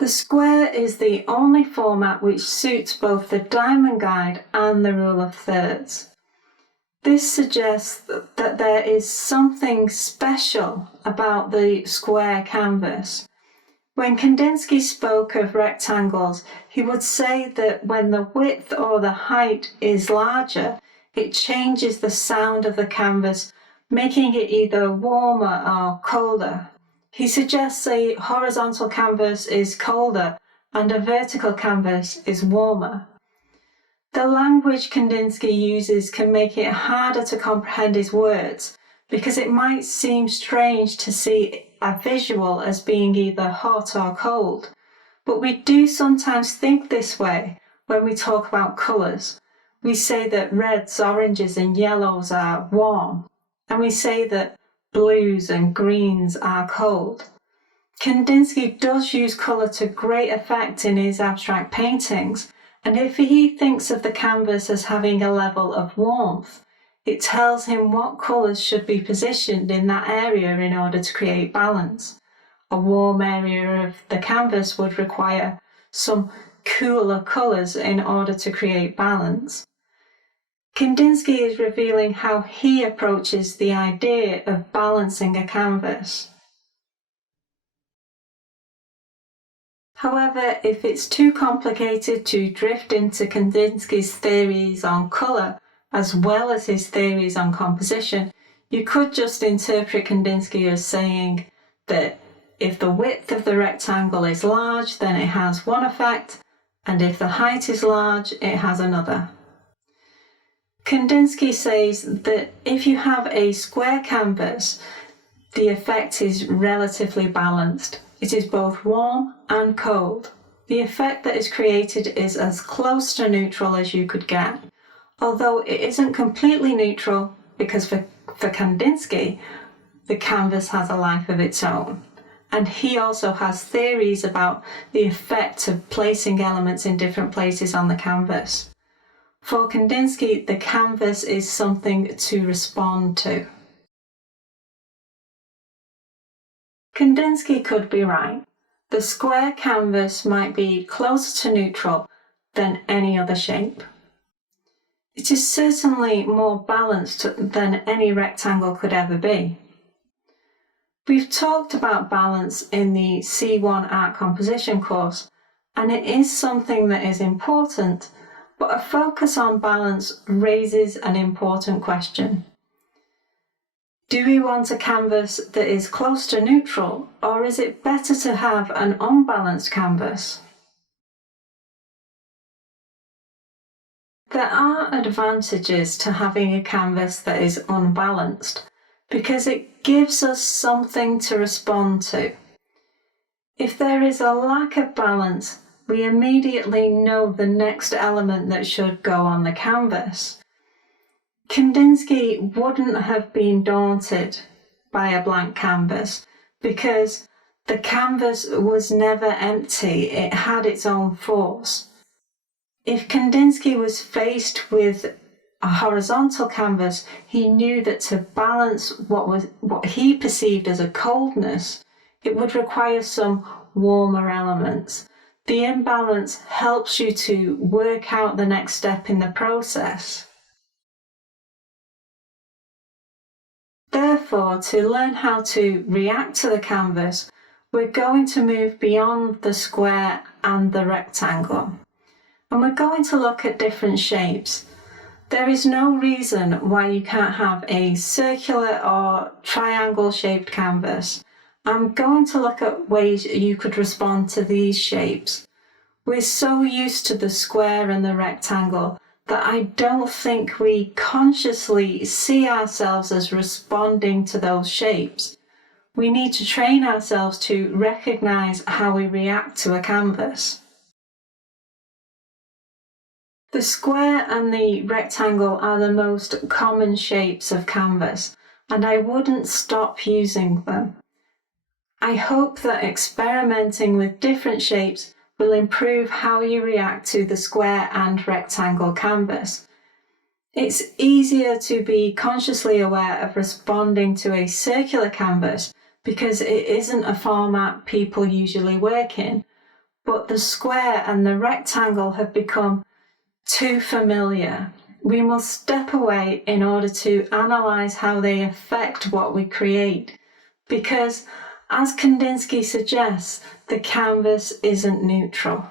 The square is the only format which suits both the diamond guide and the rule of thirds. This suggests that there is something special about the square canvas. When Kandinsky spoke of rectangles, he would say that when the width or the height is larger, it changes the sound of the canvas, making it either warmer or colder. He suggests a horizontal canvas is colder and a vertical canvas is warmer. The language Kandinsky uses can make it harder to comprehend his words because it might seem strange to see a visual as being either hot or cold. But we do sometimes think this way when we talk about colours. We say that reds, oranges and yellows are warm, and we say that blues and greens are cold. Kandinsky does use colour to great effect in his abstract paintings, and if he thinks of the canvas as having a level of warmth, it tells him what colours should be positioned in that area in order to create balance. A warm area of the canvas would require some cooler colours in order to create balance. Kandinsky is revealing how he approaches the idea of balancing a canvas. However, if it's too complicated to drift into Kandinsky's theories on colour as well as his theories on composition, you could just interpret Kandinsky as saying that if the width of the rectangle is large, then it has one effect, and if the height is large, it has another. Kandinsky says that if you have a square canvas, the effect is relatively balanced. It is both warm and cold. The effect that is created is as close to neutral as you could get, although it isn't completely neutral because for Kandinsky, the canvas has a life of its own. And he also has theories about the effect of placing elements in different places on the canvas. For Kandinsky, the canvas is something to respond to. Kandinsky could be right. The square canvas might be closer to neutral than any other shape. It is certainly more balanced than any rectangle could ever be. We've talked about balance in the C1 art composition course, and it is something that is important, but a focus on balance raises an important question. Do we want a canvas that is close to neutral, or is it better to have an unbalanced canvas? There are advantages to having a canvas that is unbalanced, because it gives us something to respond to. If there is a lack of balance, we immediately know the next element that should go on the canvas. Kandinsky wouldn't have been daunted by a blank canvas because the canvas was never empty, it had its own force. If Kandinsky was faced with a horizontal canvas, he knew that to balance what he perceived as a coldness, it would require some warmer elements. The imbalance helps you to work out the next step in the process. Therefore, to learn how to react to the canvas, we're going to move beyond the square and the rectangle. And we're going to look at different shapes. There is no reason why you can't have a circular or triangle-shaped canvas. I'm going to look at ways you could respond to these shapes. We're so used to the square and the rectangle that I don't think we consciously see ourselves as responding to those shapes. We need to train ourselves to recognize how we react to a canvas. The square and the rectangle are the most common shapes of canvas, and I wouldn't stop using them. I hope that experimenting with different shapes will improve how you react to the square and rectangle canvas. It's easier to be consciously aware of responding to a circular canvas because it isn't a format people usually work in. but the square and the rectangle have become too familiar. We must step away in order to analyse how they affect what we create, because, as Kandinsky suggests, the canvas isn't neutral.